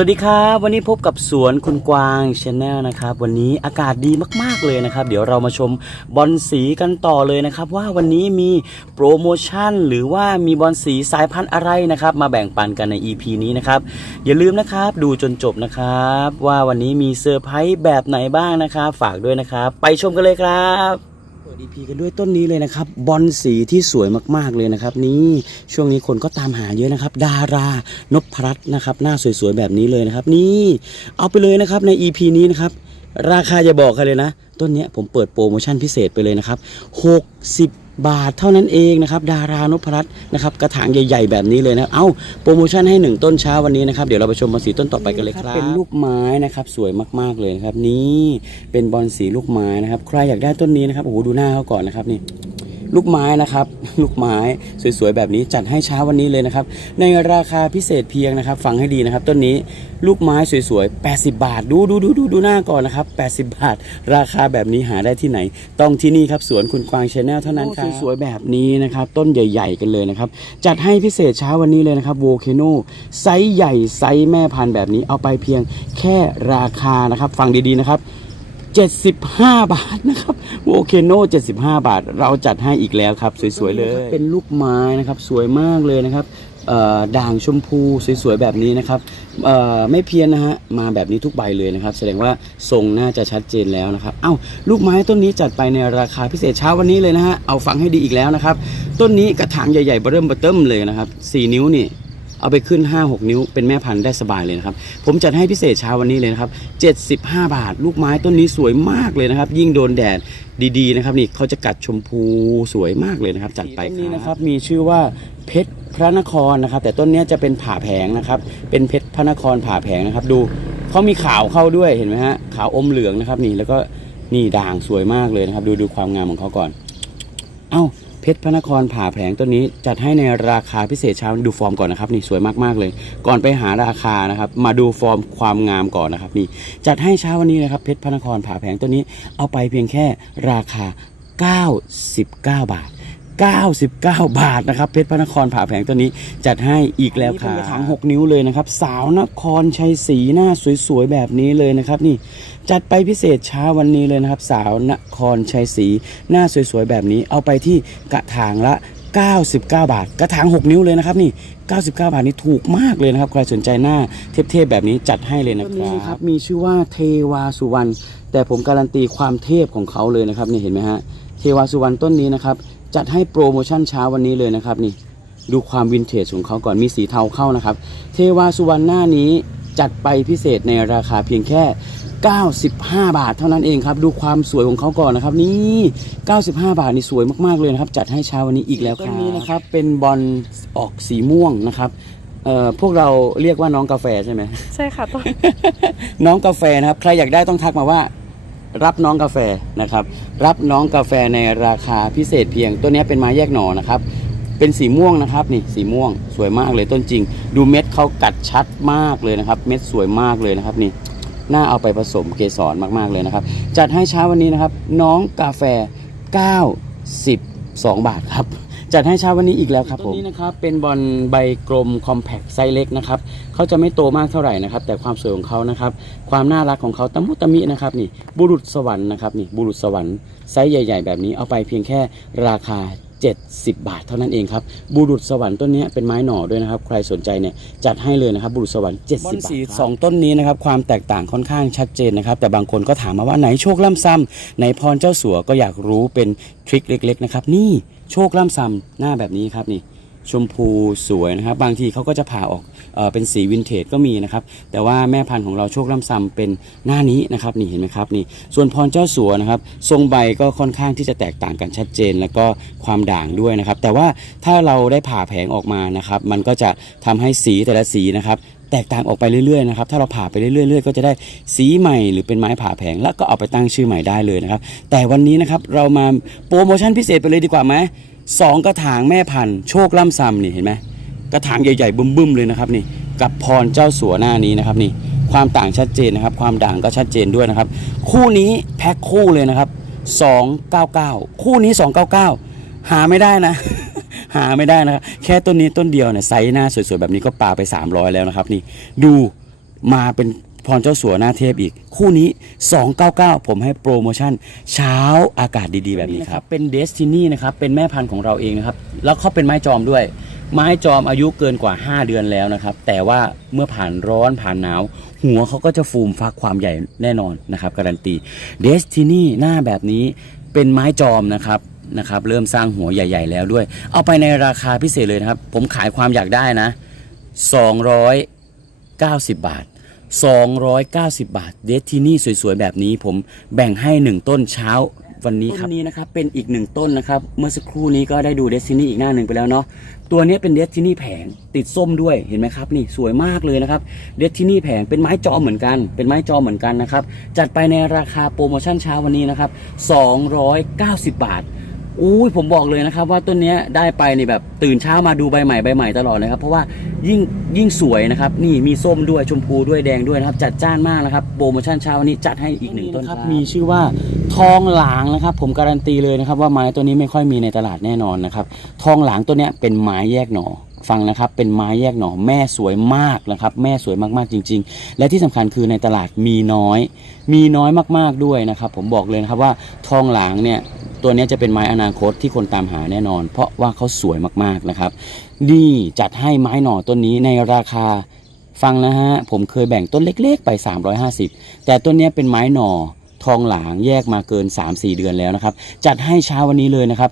วัสดีครับ วันนี้พบกับสวนคุณกวางชาแนลนะครับ วันนี้อากาศดีมากๆเลยนะครับ เดี๋ยวเรามาชมบอลสีกันต่อเลยนะครับ ว่าวันนี้มีโปรโมชั่น หรือว่ามีบอลสีสายพันธุ์อะไรนะครับ มาแบ่งปันกันใน EP นี้นะครับ อย่าลืมนะครับดูจนจบนะครับ ว่าวันนี้มีเซอร์ไพรส์แบบไหนบ้างนะครับ ฝากด้วยนะครับ ไปชมกันเลยครับ ดีพีกันด้วยต้นนี้เลยนะครับ บอลสีที่สวยมากๆเลยนะครับ นี่ช่วงนี้คนก็ตามหาเยอะนะครับ ดารานพรัตน์นะครับ หน้าสวยๆแบบนี้เลยนะครับ นี่เอาไปเลยนะครับใน EP นี้นะครับ ราคาอย่าบอกใครเลยนะ ต้นนี้ผมเปิดโปรโมชั่นพิเศษไปเลยนะครับ60 บาทเท่านั้นเองนะครับ ดารานพรัตน์นะครับกระถางใหญ่ๆ แบบนี้เลยนะเอ้าโปรโมชั่นให้ 1 ต้นเช้าวันนี้นะครับ เดี๋ยวเราไปชมบอลสีต้นต่อไปกันเลยครับ เป็นลูกไม้นะครับ สวยมากๆเลยนะครับ นี่เป็นบอลสีลูกไม้นะครับ ใครอยากได้ต้นนี้นะครับโอ้โหดูหน้าเขาก่อนนะครับนี่ ลูกไม้นะครับ ลูกไม้สวยๆแบบนี้จัดให้เช้าวันนี้เลยนะครับ ในราคาพิเศษเพียงนะครับ ฟังให้ดีนะครับ ต้นนี้ลูกไม้สวยๆ 80 บาท ดูดูดูดูดูหน้าก่อนนะครับ 80 บาท ราคาแบบนี้หาได้ที่ไหน ต้องที่นี่ครับสวนคุณกวางชาแนลเท่านั้นครับสวยๆแบบนี้นะครับ ต้นใหญ่ ๆ กันเลยนะครับ จัดให้พิเศษเช้าวันนี้เลยนะครับโวเคโนไซส์ใหญ่ไซส์แม่พันธุ์แบบนี้เอาไปเพียงแค่ราคานะครับ ฟังดีๆนะครับ 75 บาทนะครับโวเคโน่75 บาท เราจัดให้อีกแล้วครับ สวยๆเลย เป็นลูกไม้นะครับ สวยมากเลยนะครับด่างชมพูสวยๆแบบนี้นะครับไม่เพี้ยนนะฮะมาแบบนี้ทุกใบเลยนะครับ แสดงว่าทรงน่าจะชัดเจนแล้วนะครับเอ้าลูกไม้ต้นนี้จัดไปในราคาพิเศษเช้าวันนี้เลยนะฮะเอาฟังให้ดีอีกแล้วนะครับ ต้นนี้กระถางใหญ่ๆเบิ่มเบิ่มเลยนะครับ4นิ้วนี่ เอาไปขึ้น 5-6 นิ้ว เป็นแม่พันธุ์ได้สบายเลยนะครับ ผมจัดให้พิเศษเช้าวันนี้เลยนะครับ 75 บาท ลูกไม้ต้นนี้สวยมากเลยนะครับ ยิ่งโดนแดดดีๆนะครับ นี่เขาจะกัดชมพูสวยมากเลยนะครับ จัดไปนนี้นะครับมีชื่อว่าเพชรพระนครนะครับ แต่ต้นนี้จะเป็นผ่าแผงนะครับ เป็นเพชรพระนครผ่าแผงนะครับ ดูเขามีขาวเข้าด้วยเห็นไหมฮะขาวอมเหลืองนะครับนี่แล้วก็นี่ด่างสวยมากเลยนะครับ ดูดูความงามของเขาก่อน เอ้า เพชรพระนครผ่าแผงต้นนี้จัดให้ในราคาพิเศษเช้าดูฟอร์มก่อนนะครับนี่สวยมากๆเลย ก่อนไปหาราคานะครับมาดูฟอร์มความงามก่อนนะครับนี่จัดให้เช้าวันนี้นะครับเพชรพระนครผ่าแผงต้นนี้เอาไปเพียงแค่ราคา 99 บาท 99 บาทนะครับเพชรพระนครผ่าแผงตัวนี้จัดให้อีกแล้วครับกระถาง6 นิ้วเลยนะครับ สาวนครชัยศรีหน้าสวยๆแบบนี้เลยนะครับนี่จัดไปพิเศษเช้าวันนี้เลยนะครับ สาวนครชัยศรีหน้าสวยๆแบบนี้ เอาไปที่กระถางละ 99 บาท กระถาง 6 นิ้วเลยนะครับนี่ 99 บาทนี่ถูกมากเลยนะครับใครสนใจหน้าเทพๆแบบนี้จัดให้เลยนะครับต้นนี้ครับมีชื่อว่าเทวาสุวรรณแต่ผมการันตีความเทพของเขาเลยนะครับนี่เห็นไหมฮะเทวาสุวรรณต้นนี้นะครับ จัดให้โปรโมชั่นเช้าวันนี้เลยนะครับนี่ดูความวินเทจของเขาก่อนมีสีเทาเข้านะครับ เทวาสุวรรณหน้านี้จัดไปพิเศษในราคาเพียงแค่ 95 บาทเท่านั้นเองครับ ดูความสวยของเขาก่อนนะครับ นี่ 95 บาทนี่สวยมากๆเลยนะครับ จัดให้เช้าวันนี้อีกแล้วครับต้นนี้นะครับเป็นบอลออกสีม่วงนะครับเอ่อพวกเราเรียกว่าน้องกาแฟใช่ไหมใช่ค่ะต้นน้องกาแฟนะครับ ใครอยากได้ต้องทักมาว่า รับน้องกาแฟนะครับ รับน้องกาแฟในราคาพิเศษเพียง ตัวนี้เป็นไม้แยกหน่อนะครับเป็นสีม่วงนะครับนี่สีม่วงสวยมากเลยต้นจริง ดูเม็ดเขากัดชัดมากเลยนะครับ เม็ดสวยมากเลยนะครับนี่น่าเอาไปผสมเกสรมากๆเลยนะครับ จัดให้เช้าวันนี้นะครับ น้องกาแฟ 92 บาทครับ จัดให้เช้าวันนี้อีกแล้วครับผมต้นนี้นะครับเป็นบอลใบกลมคอมแพคไซส์เล็กนะครับเขาจะไม่โตมากเท่าไหร่นะครับ แต่ความสวยของเขานะครับ ความน่ารักของเขาตะมุตะมินะครับนี่บุรุษสวรรค์นะครับนี่บุรุษสวรรค์ไซส์ใหญ่ ๆ แบบนี้เอาไปเพียงแค่ราคา70 บาทเท่านั้นเองครับบุรุษสวรรค์ต้นนี้เป็นไม้หน่อด้วยนะครับ ใครสนใจเนี่ยจัดให้เลยนะครับบุรุษสวรรค์70 บาทสีสองต้นนี้นะครับความแตกต่างค่อนข้างชัดเจนนะครับ แต่บางคนก็ถามมาว่าไหนโชคล่ำซ้ำไหนพรเจ้าสัวก็อยากรู้เป็นทริคเล็ก ๆ นะครับ นี่ โชคล่ำซ้ำหน้าแบบนี้ครับนี่ชมพูสวยนะครับ บางทีเขาก็จะผ่าออกเออเป็นสีวินเทจก็มีนะครับ แต่ว่าแม่พันธุ์ของเราโชคล่ำซำเป็นหน้านี้นะครับนี่เห็นไหมครับนี่ส่วนพรเจ้าสัวนะครับ ทรงใบก็ค่อนข้างที่จะแตกต่างกันชัดเจน แล้วก็ความด่างด้วยนะครับ แต่ว่าถ้าเราได้ผ่าแผงออกมานะครับ มันก็จะทำให้สีแต่ละสีนะครับ แตกต่างออกไปเรื่อยๆนะครับถ้าเราผ่าไปเรื่อยๆก็จะได้สีใหม่หรือเป็นไม้ผ่าแผงแล้วก็เอาไปตั้งชื่อใหม่ได้เลยนะครับแต่วันนี้นะครับเรามาโปรโมชั่นพิเศษไปเลยดีกว่าไหมสองกระถางแม่พันธุ์โชคล่ำซ้ำนี่เห็นไหมกระถางใหญ่ๆบึ้มๆเลยนะครับนี่กับพรเจ้าสัวหน้านี้นะครับนี่ความต่างชัดเจนนะครับ ความด่างก็ชัดเจนด้วยนะครับ คู่นี้แพ็คคู่เลยนะครับ 299 คู่นี้ 299 หาไม่ได้นะาไม่ได้นะครับ แค่ต้นนี้ต้นเดียวเนี่ยไซส์หน้าสวยๆแบบนี้ก็ปาไป 300 แล้วนะครับนี่ดูมาเป็นพรเจ้าสัวหน้าเทพอีก คู่นี้ 299 ผมให้โปรโมชั่น เช้าอากาศดีๆ แบบนี้ครับ เป็นเดสตินีนะครับ เป็นแม่พันธุ์ของเราเองนะครับ แล้วเขาเป็นไม้จอมด้วย ไม้จอมอายุเกินกว่า 5 เดือนแล้วนะครับ แต่ว่าเมื่อผ่านร้อนผ่านหนาว หัวเขาก็จะฟูมฟักความใหญ่แน่นอนนะครับ การันตีเดสตินีหน้าแบบนี้เป็นไม้จอมนะครับ นะครับเริ่มสร้างหัวใหญ่ ๆ แล้วด้วย เอาไปในราคาพิเศษเลยนะครับ ผมขายความอยากได้นะ 290 บาท 290 บาท เดทที่นี่สวยๆ แบบนี้ผมแบ่งให้ 1 ต้นเช้าวันนี้ครับต้นนี้นะครับเป็นอีกหนึ่งต้นนะครับเมื่อสักครู่นี้ก็ได้ดูเดสตินี่อีกหน้าหนึ่งไปแล้วเนาะตัวนี้เป็นเดสตินี่แผงติดส้มด้วยเห็นไหมครับนี่สวยมากเลยนะครับเดสตินี่แผงเป็นไม้จอเหมือนกัน เป็นไม้จอเหมือนกันนะครับจัดไปในราคาโปรโมชั่นเช้าวันนี้นะครับ290 บาท อุ้ยผมบอกเลยนะครับ ว่าต้นนี้ได้ไปนี่แบบตื่นเช้ามาดูใบใหม่ใบใหม่ตลอดเลยครับเพราะว่ายิ่งยิ่งสวยนะครับ นี่มีส้มด้วยชมพูด้วยแดงด้วยนะครับ จัดจ้านมากนะครับโปรโมชั่นเช้าวันนี้จัดให้อีกหนึ่งต้นครับมีชื่อว่าทองหลางนะครับ ผมการันตีเลยนะครับ ว่าไม้ตัวนี้ไม่ค่อยมีในตลาดแน่นอนนะครับ ทองหลางตัวนี้เป็นไม้แยกหน่อ ฟังนะครับ เป็นไม้แยกหน่อแม่สวยมากนะครับ แม่สวยมากๆจริง ๆ และที่สำคัญคือในตลาดมีน้อย มีน้อยมากๆด้วยนะครับ ผมบอกเลยนะครับว่าทองหลางเนี่ยตัวนี้จะเป็นไม้อนาคตที่คนตามหาแน่นอน เพราะว่าเขาสวยมากๆนะครับ นี่จัดให้ไม้หน่อต้นนี้ในราคาฟังนะฮะผมเคยแบ่งต้นเล็ก ๆ ไป 350 แต่ต้นนี้เป็นไม้หน่อทองหลางแยกมาเกิน 3-4 เดือนแล้วนะครับ จัดให้เช้าวันนี้เลยนะครับ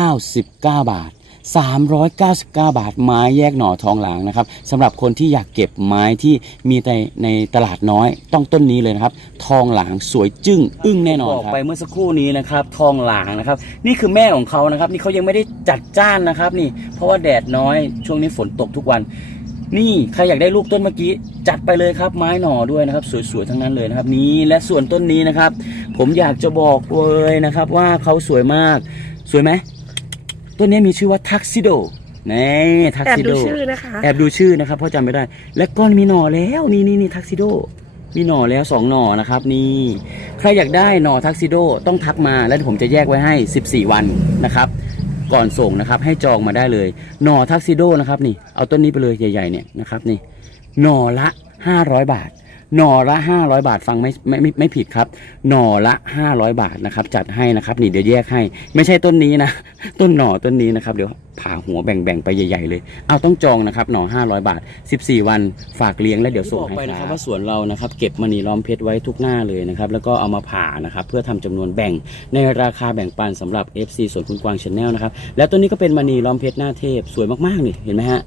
399 บาท 399 บาทไม้แยกหน่อทองหลางนะครับสำหรับคนที่อยากเก็บไม้ที่มีแต่ในตลาดน้อย ต้องต้นนี้เลยนะครับ ทองหลางสวยจึ้งอึ้งแน่นอนครับ ไปเมื่อสักครู่นี้นะครับ ทองหลางนะครับ นี่คือแม่ของเขานะครับ นี่เขายังไม่ได้จัดจ้านนะครับนี่ เพราะว่าแดดน้อยช่วงนี้ฝนตกทุกวัน นี่ใครอยากได้ลูกต้นเมื่อกี้ จัดไปเลยครับ ไม้หน่อด้วยนะครับ สวยๆทั้งนั้นเลยนะครับ นี่และส่วนต้นนี้นะครับ ผมอยากจะบอกเลยนะครับ ว่าเขาสวยมากสวยไหม ต้นนี้มีชื่อว่าทักซิโดนี่ทักแอบซิดูโดชื่อนะคะ แอบดูชื่อนะครับเพราะจำไม่ได้ และก้อนมีหน่อแล้วนี่นี่นี่ทักซิโดมีหน่อแล้วสองหน่อนะครับนี่ใครอยากได้หน่อทักซิโดต้องทักมาแล้วเดี๋ยวผมจะแยกไว้ให้ 14 วันนะครับ ก่อนส่งนะครับให้จองมาได้เลย หน่อทักซิโดนะครับนี่เอาต้นนี้ไปเลยใหญ่ๆเนี่ยนะครับนี่หน่อละ 500 บาท หน่อละ 500 บาทฟังไม่ไม่ไม่ไม่ผิดครับ หน่อละ 500 บาทนะครับ จัดให้นะครับ นี่เดี๋ยวแยกให้ ไม่ใช่ต้นนี้นะ ต้นหน่อต้นนี้นะครับ เดี๋ยวผ่าหัวแบ่งๆไปใหญ่ๆเลยเอาต้องจองนะครับ หน่อ 500 บาท 14 วันฝากเลี้ยงแล้วเดี๋ยวส่งให้ไปนะครับว่าสวนเรานะครับเก็บมณีล้อมเพชรไว้ทุกหน้าเลยนะครับ แล้วก็เอามาผ่านะครับ เพื่อทำจำนวนแบ่งในราคาแบ่งปันสำหรับ FC สวนคุณกวางชาแนลนะครับ แล้วต้นนี้ก็เป็นมณีล้อมเพชรหน้าเทพสวยมากๆนี่เห็นไหมฮะ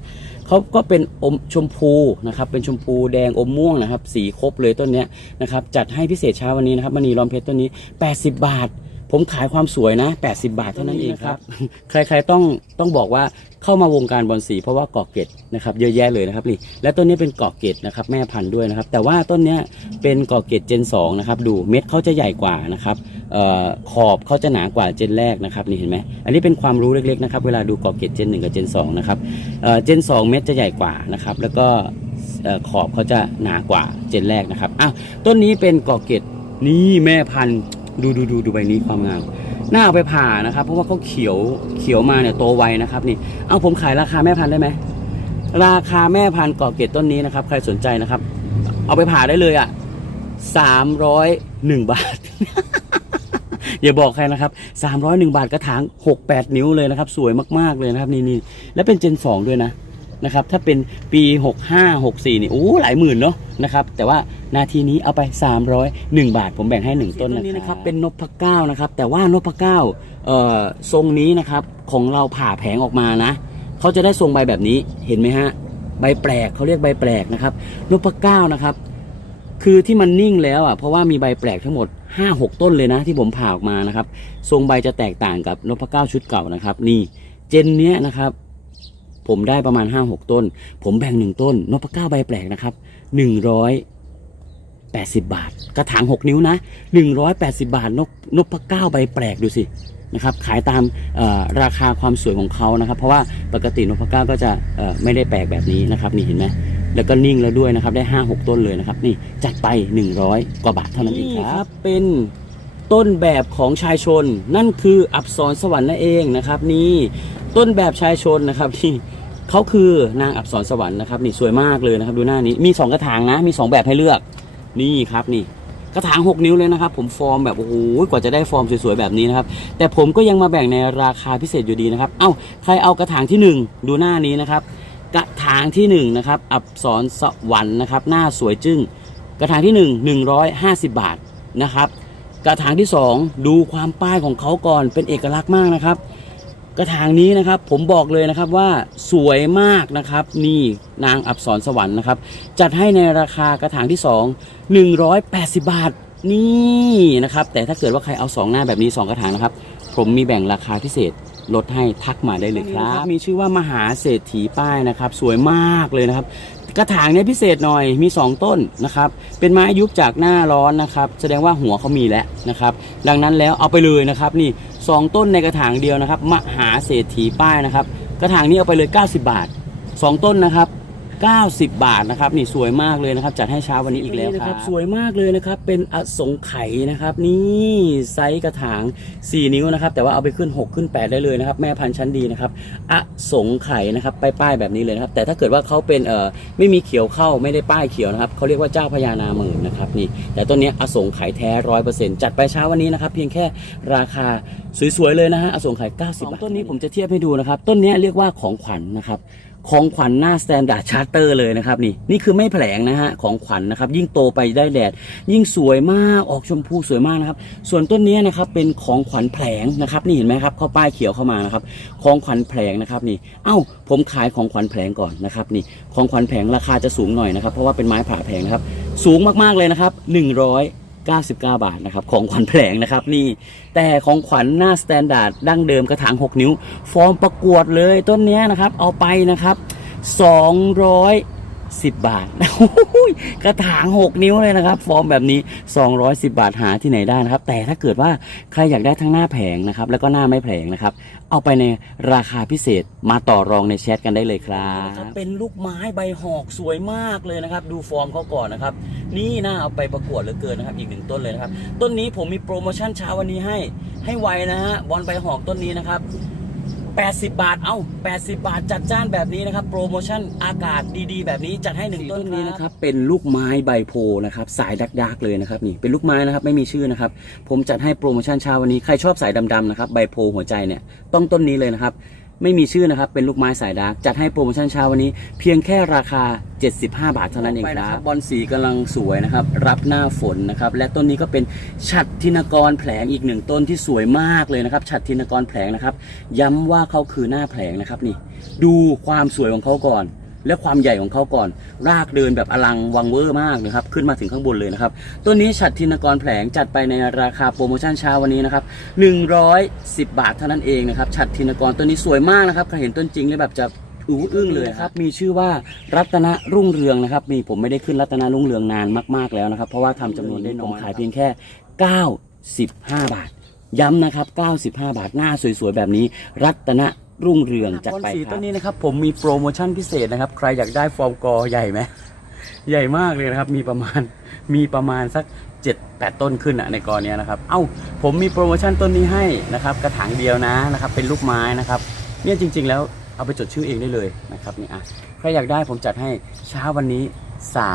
เขาก็เป็นอมชมพูนะครับเป็นชมพูแดงอมม่วงนะครับสีครบเลยต้นเนี้ยนะครับจัดให้พิเศษเช้าวันนี้นะครับมณีล้อมเพชรต้นนี้ 80 บาท ผมขายความสวยนะ 80 บาทเท่านั้นเองครับ ใครๆต้องต้องบอกว่าเข้ามาวงการบอลสีเพราะว่าเกาะเกตนะครับเยอะแยะเลยนะครับนี่และต้นนี้เป็นเกาะเกตนะครับแม่พันธุ์ด้วยนะครับแต่ว่าต้นเนี้ยเป็นเกาะเกตเจน2นะครับดูเม็ดเขาจะใหญ่กว่านะครับเอ่อ ขอบเขาจะหนากว่าเจนแรกนะครับนี่เห็นไหมอันนี้เป็นความรู้เล็กๆนะครับเวลาดูเกาะเกตเจน1กับเจน2นะครับเอ่อเจน2เม็ดจะใหญ่กว่านะครับแล้วก็ขอบเขาจะหนากว่าเจนแรกนะครับอ้าวต้นนี้เป็นเกาะเกตนี่แม่พันธุ์ดูดูดูดูใบนี้ความงามน่าเอาไปผ่านะครับ เพราะว่าเขาเขียวเขียวมาเนี่ยโตไวนะครับนี่เอาผมขายราคาแม่พันธุ์ได้ไหมราคาแม่พันธุ์ก่อเกตต้นนี้นะครับใครสนใจนะครับ เอาไปผ่าได้เลยอะสามร้อยหนึ่งบาท อย่าบอกใครนะครับสามร้อยหนึ่งบาทกระถางหกแปดนิ้วเลยนะครับ สวยมากๆเลยนะครับนี่นี่และเป็นเจนสองด้วยนะนะครับถ้าเป็นปีหกห้าหกสี่นี่โอ้หลายหมื่นเนาะนะครับแต่ว่านาทีนี้เอาไป 301 บาท ผมแบ่งให้ 1 ต้นนะครับเป็นนพเก้านะครับแต่ว่านพเก้าเอ่อทรงนี้นะครับของเราผ่าแผงออกมานะเขาจะได้ทรงใบแบบนี้เห็นไหมฮะใบแปลกเขาเรียกใบแปลกนะครับนพเก้านะครับ คือที่มันนิ่งแล้วอะเพราะว่ามีใบแปลกทั้งหมด 5-6 ต้นเลยนะ ที่ผมผ่าออกมานะครับ ทรงใบจะแตกต่างกับนพเก้าชุดเก่านะครับ นี่เจนเนี้ยนะครับ ผมได้ประมาณ 5-6 ต้น ผมแบ่งหนึ่งต้นนพเก้าใบแปลกนะครับ 180 บาท กระถาง 6 นิ้วนะ 180 บาทนกนพเก้าใบแปลกดูสินะครับขายตามราคาความสวยของเขานะครับ เพราะว่าปกตินพเก้าก็จะไม่ได้แปลกแบบนี้นะครับนี่เห็นไหม แล้วก็นิ่งแล้วด้วยนะครับ ได้ 5 6 ต้นเลยนะครับ นี่จัดไป 100 กว่าบาทเท่านั้นเองครับ เป็นต้นแบบของชายชน นั่นคืออับสรสวรรค์นั่นเองนะครับ นี่ต้นแบบชายชนนะครับที่เขาคือนางอับสรสวรรค์นะครับ นี่สวยมากเลยนะครับดูหน้านี้มีสองกระถางนะ มีสองแบบให้เลือกนี่ครับนี่กระถาง 6 นิ้วเลยนะครับ ผมฟอร์มแบบโอ้โหกว่าจะได้ฟอร์มสวยๆแบบนี้นะครับ แต่ผมก็ยังมาแบ่งในราคาพิเศษอยู่ดีนะครับ เอ้าใครเอากระถางที่ 1 ดูหน้านี้นะครับ กระถางที่1นะครับอับสรสวรรค์นะครับ หน้าสวยจึ้งกระถางที่ 1 150 บาทนะครับ กระถางที่ 2 ดูความป้ายของเขาก่อนเป็นเอกลักษณ์มากนะครับ กระถางนี้นะครับผมบอกเลยนะครับว่าสวยมากนะครับ นี่นางอับสรสวรรค์นะครับ จัดให้ในราคากระถางที่ 2 180 บาทนี่นะครับ แต่ถ้าเกิดว่าใครเอา 2 หน้าแบบนี้ 2 กระถางนะครับ ผมมีแบ่งราคาพิเศษ ลดให้ทักมาได้เลยครับ มีชื่อว่ามหาเศรษฐีป้ายนะครับ สวยมากเลยนะครับ กระถางเนี้ยพิเศษหน่อยมี 2 ต้นนะครับ เป็นไม้ยุบจากหน้าร้อนนะครับ แสดงว่าหัวเขามีแล้วนะครับ ดังนั้นแล้วเอาไปเลยนะครับ นี่ 2 ต้นในกระถางเดียวนะครับ มหาเศรษฐีป้ายนะครับ กระถางนี้เอาไปเลย 90 บาท 2 ต้นนะครับ 90 บาทนะครับนี่สวยมากเลยนะครับ จัดให้เช้าวันนี้อีกแล้วครับสวยมากเลยนะครับ เป็นอสงไขยนะครับ นี่ไซส์กระถาง 4 นิ้วนะครับ แต่ว่าเอาไปขึ้น 6 ขึ้น 8 ได้เลยนะครับ แม่พันธุ์ชั้นดีนะครับอสงไขยนะครับป้ายป้ายๆแบบนี้เลยนะครับ แต่ถ้าเกิดว่าเขาเป็นเอ่อไม่มีเขียวเข้าไม่ได้ป้ายเขียวนะครับเขาเรียกว่าเจ้าพญานาหมื่นนะครับนี่ แต่ต้นเนี้ยอสงไขยแท้ร้อยเปอร์เซ็นต์จัดไปเช้าวันนี้นะครับ เพียงแค่ราคาสวยๆเลยนะฮะอสงไขย90 บาทต้นนี้ผมจะเทียบให้ดูนะครับ ต้นเนี้ยเรียกว่าของขวัญนะครับ ของขวัญหน้าสแตนดาร์ดชาร์เตอร์เลยนะครับนี่นี่คือไม่แผลงนะฮะของขวัญนะครับ ยิ่งโตไปได้แดด ยิ่งสวยมากออกชมพูสวยมากนะครับ ส่วนต้นนี้นะครับเป็นของขวัญแผลงนะครับ นี่เห็นไหมครับเข้าป้ายเขียวเข้ามานะครับ ของขวัญแผลงนะครับนี่เอ้าผมขายของขวัญแผลงก่อนนะครับนี่ของขวัญแผลงราคาจะสูงหน่อยนะครับ เพราะว่าเป็นไม้ผ่าแผลงนะครับ สูงมากๆเลยนะครับ 99 บาทนะครับของขวัญแผลงนะครับนี่แต่ของขวัญหน้าสแตนดาร์ดดั้งเดิมกระถาง 6 นิ้ว ฟอร์มประกวดเลยต้นนี้นะครับเอาไปนะครับ 210บาทกระถาง6นิ้วเลยนะครับ ฟอร์มแบบนี้210บาทหาที่ไหนได้นะครับ แต่ถ้าเกิดว่าใครอยากได้ทั้งหน้าแผงนะครับ แล้วก็หน้าไม่แผงนะครับ เอาไปในราคาพิเศษมาต่อรองในแชทกันได้เลยครับเป็นลูกไม้ใบหอกสวยมากเลยนะครับ ดูฟอร์มเขาก่อนนะครับ นี่น่าเอาไปประกวดเหลือเกินนะครับ อีกหนึ่งต้นเลยนะครับ ต้นนี้ผมมีโปรโมชั่นเช้าวันนี้ให้ให้ไวนะฮะบอลใบหอกต้นนี้นะครับ 80 บาท เอ้า 80 บาท จัดจ้านแบบนี้นะครับ โปรโมชั่นอากาศดีๆ แบบนี้จัดให้หนึ่งต้นนี้นะครับ เป็นลูกไม้ใบโพนะครับ สายดักๆเลยนะครับ นี่ เป็นลูกไม้นะครับ ไม่มีชื่อนะครับ ผมจัดให้โปรโมชั่นเช้าวันนี้ ใครชอบสายดำๆนะครับ ใบโพหัวใจเนี่ย ต้องต้นนี้เลยนะครับ ไม่มีชื่อนะครับ เป็นลูกไม้สายดาร์กจัดให้โปรโมชั่นเช้าวันนี้ เพียงแค่ราคา 75 บาทเท่านั้นเองครับบอลสีกำลังสวยนะครับ รับหน้าฝนนะครับ และต้นนี้ก็เป็นฉัดทินกรแผลงอีกหนึ่งต้นที่สวยมากเลยนะครับฉัดทินกรแผลงนะครับ ย้ำว่าเขาคือหน้าแผลงนะครับนี่ ดูความสวยของเขาก่อน และความใหญ่ของเขาก่อน รากเดินแบบอลังวังเวอร์มากนะครับ ขึ้นมาถึงข้างบนเลยนะครับ ต้นนี้ฉัดทินกรแผลงจัดไปในราคาโปรโมชั่นเช้าวันนี้นะครับ110 บาทเท่านั้นเองนะครับ ฉัดทินกรต้นนี้สวยมากนะครับใครเห็นต้นจริงเลยแบบจะอู้อึ้งเลยครับมีชื่อว่ารัตนรุ่งเรืองนะครับ มีผมไม่ได้ขึ้นรัตนรุ่งเรืองนานมากๆแล้วนะครับ เพราะว่าทำจำนวนได้น้อยขายเพียงแค่ 95 บาท ย้ำนะครับ 95 บาทหน้าสวยๆแบบนี้ รัตน รุ่งเรืองจัดไปครับต้นนี้นะครับผมมีโปรโมชั่นพิเศษนะครับ ใครอยากได้ฟอร์มกอใหญ่ไหม ใหญ่มากเลยนะครับ มีประมาณมีประมาณสัก 7 8 ต้นขึ้นอะในกอเนี้ยนะครับ เอ้าผมมีโปรโมชั่นต้นนี้ให้นะครับ กระถางเดียวนะนะครับ เป็นลูกไม้นะครับ เนี่ยจริง ๆ แล้วเอาไปจดชื่อเองได้เลยนะครับนี่อะใครอยากได้ผมจัดให้เช้าวันนี้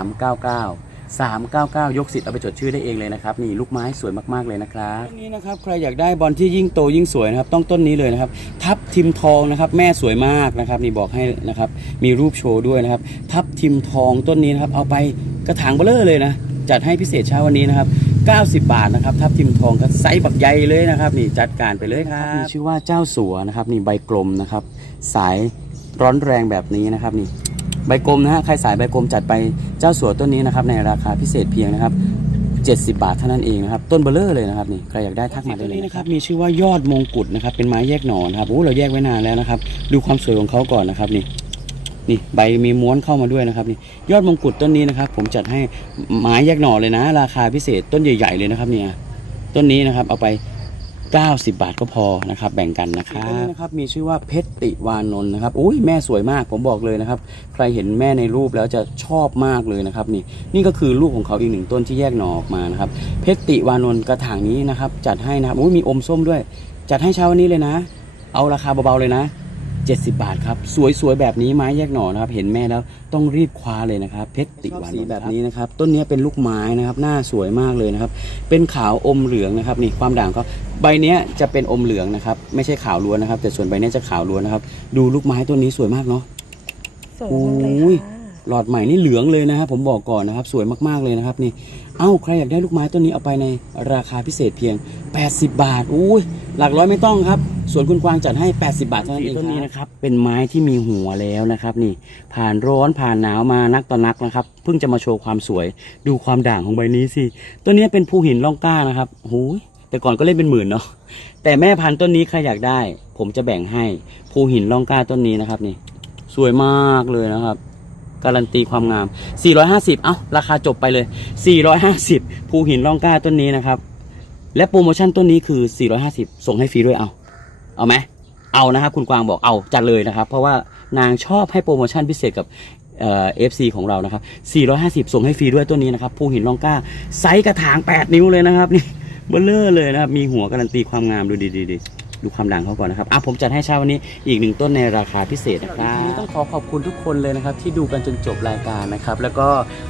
399 399 ยกสิทธิ์เอาไปจดชื่อได้เองเลยนะครับนี่ลูกไม้สวยมากๆเลยนะครับต้นนี้นะครับใครอยากได้บอลที่ยิ่งโตยิ่งสวยนะครับต้องต้นนี้เลยนะครับทับทิมทองนะครับแม่สวยมากนะครับนี่บอกให้นะครับมีรูปโชว์ด้วยนะครับทับทิมทองต้นนี้นะครับเอาไปกระถางเบลเลอร์เลยนะจัดให้พิเศษเช้าวันนี้นะครับ90 บาทนะครับทับทิมทองก็ไซส์บักใหญ่เลยนะครับนี่จัดการไปเลยครับมีชื่อว่าเจ้าสัวนะครับนี่ใบกลมนะครับสายร้อนแรงแบบนี้นะครับนี่ ใบกลมนะฮะใครสายใบกลมจัดไปเจ้าสัวต้นนี้นะครับในราคาพิเศษเพียงนะครับ70 บาทเท่านั้นเองนะครับต้นเบลเลอร์เลยนะครับนี่ใครอยากได้ทักมาได้เลยนะครับมีชื่อว่ายอดมงกุฎนะครับเป็นไม้แยกหนอนครับโอ้เราแยกไว้นานแล้วนะครับดูความสวยของเขาก่อนนะครับนี่นี่ใบมีม้วนเข้ามาด้วยนะครับนี่ยอดมงกุฎต้นนี้นะครับ ผมจัดให้ไม้แยกหน่อเลยนะ ราคาพิเศษต้นใหญ่ ๆ เลยนะครับเนี่ยต้นนี้นะครับเอาไป 90 บาทก็พอนะครับแบ่งกันนะครับนี่นะครับมีชื่อว่าเพชรติวานนท์นะครับอุ้ยแม่สวยมากผมบอกเลยนะครับ ใครเห็นแม่ในรูปแล้วจะชอบมากเลยนะครับนี่นี่ก็คือลูกของเขาอีกหนึ่งต้นที่แยกหน่อออกมานะครับเพชรติวานนท์กระถางนี้นะครับจัดให้นะครับอุ้ยมีอมส้มด้วย จัดให้เช้าวันนี้เลยนะ เอาราคาเบาๆเลยนะ 70 บาทครับ สวยๆ แบบนี้ไม้แยกหน่อนะครับ เห็นแม่แล้วต้องรีบคว้าเลยนะครับ เพชรติหวานสีแบบนี้นะครับ ต้นนี้เป็นลูกไม้นะครับ หน้าสวยมากเลยนะครับ เป็นขาวอมเหลืองนะครับ นี่ความด่างเขาใบเนี้ยจะเป็นอมเหลืองนะครับ ไม่ใช่ขาวล้วนนะครับ แต่ส่วนใบเนี้ยจะขาวล้วนนะครับ ดูลูกไม้ต้นนี้สวยมากเนาะสวยมากเลยโอ้ยค่ะ หลอดใหม่นี่เหลืองเลยนะครับผมบอกก่อนนะครับ สวยมากๆเลยนะครับนี่ เอ้าใครอยากได้ลูกไม้ต้นนี้เอาไปในราคาพิเศษเพียง 80 บาทอุ้ยหลักร้อยไม่ต้องครับส่วนคุณกวางจัดให้ 80 บาทเท่านั้นเองต้นนี้นะครับเป็นไม้ที่มีหัวแล้วนะครับ นี่ผ่านร้อนผ่านหนาวมานักต่อนักนะครับเพิ่งจะมาโชว์ความสวยดูความด่างของใบนี้สิต้นนี้เป็นภูหินล่องกล้านะครับโอ้ยแต่ก่อนก็เล่นเป็นหมื่นเนาะแต่แม่พันธุ์ต้นนี้ใครอยากได้ ผมจะแบ่งให้ภูหินล่องกล้าต้นนี้นะครับนี่ สวยมากเลยนะครับ การันตีความงาม 450 เอ้า ราคาจบไปเลย 450 ภูหินร่องกล้าต้นนี้นะครับ และโปรโมชั่นต้นนี้คือ 450 ส่งให้ฟรีด้วยเอา เอาไหม เอานะครับ คุณกวางบอกเอาจัดเลยนะครับ เพราะว่านางชอบให้โปรโมชั่นพิเศษกับเอฟซีของเรานะครับ 450 ส่งให้ฟรีด้วยต้นนี้นะครับ ภูหินร่องกล้า ไซส์กระถาง 8 นิ้วเลยนะครับ นี่เบลเลอร์เลยนะครับ มีหัวการันตีความงามดูดีดีๆ ดูความด่างเขาก่อนนะครับอะผมจัดให้เช้าวันนี้อีกหนึ่งต้นในราคาพิเศษนะครับทีนี้ต้องขอขอบคุณทุกคนเลยนะครับ ที่ดูกันจนจบรายการนะครับ แล้วก็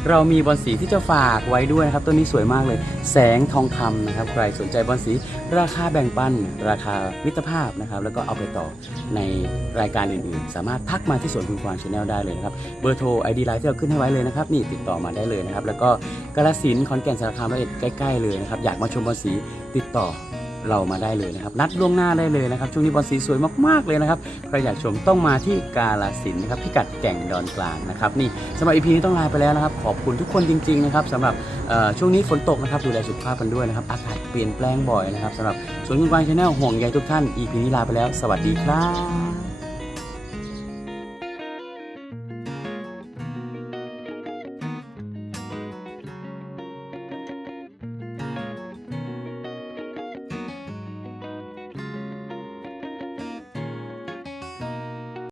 เรามีบอลสีที่จะฝากไว้ด้วยนะครับต้นนี้สวยมากเลย แสงทองคำนะครับ ใครสนใจบอลสีราคาแบ่งปัน ราคามิตรภาพนะครับ แล้วก็เอาไปต่อในรายการอื่นๆ สามารถทักมาที่สวนคุณควานชาแนลได้เลยนะครับเบอร์โทรไอดีไลน์ที่เราขึ้นให้ไว้เลยนะครับนี่ติดต่อมาได้เลยนะครับแล้วก็กาฬสินขอนแก่นสารคามร้อยเอ็ดใกล้ๆเลยนะครับอยากมาชมบอลสีติดต่อ เรามาได้เลยนะครับนัดล่วงหน้าได้เลยนะครับช่วงนี้บอลสีสวยมากๆเลยนะครับใครอยากชมต้องมาที่กาลสินนะครับพิกัดแก่งดอนกลางนะครับนี่สำหรับอีพีนี้ต้องลาไปแล้วนะครับ ขอบคุณทุกคนจริงๆนะครับสำหรับช่วงนี้ฝนตกนะครับดูแลสุขภาพกันด้วยนะครับอากาศเปลี่ยนแปลงบ่อยนะครับสำหรับสวนคุณกวางชาแนลห่วงใยทุกท่านอีพีนี้ลาไปแล้ว สวัสดีครับ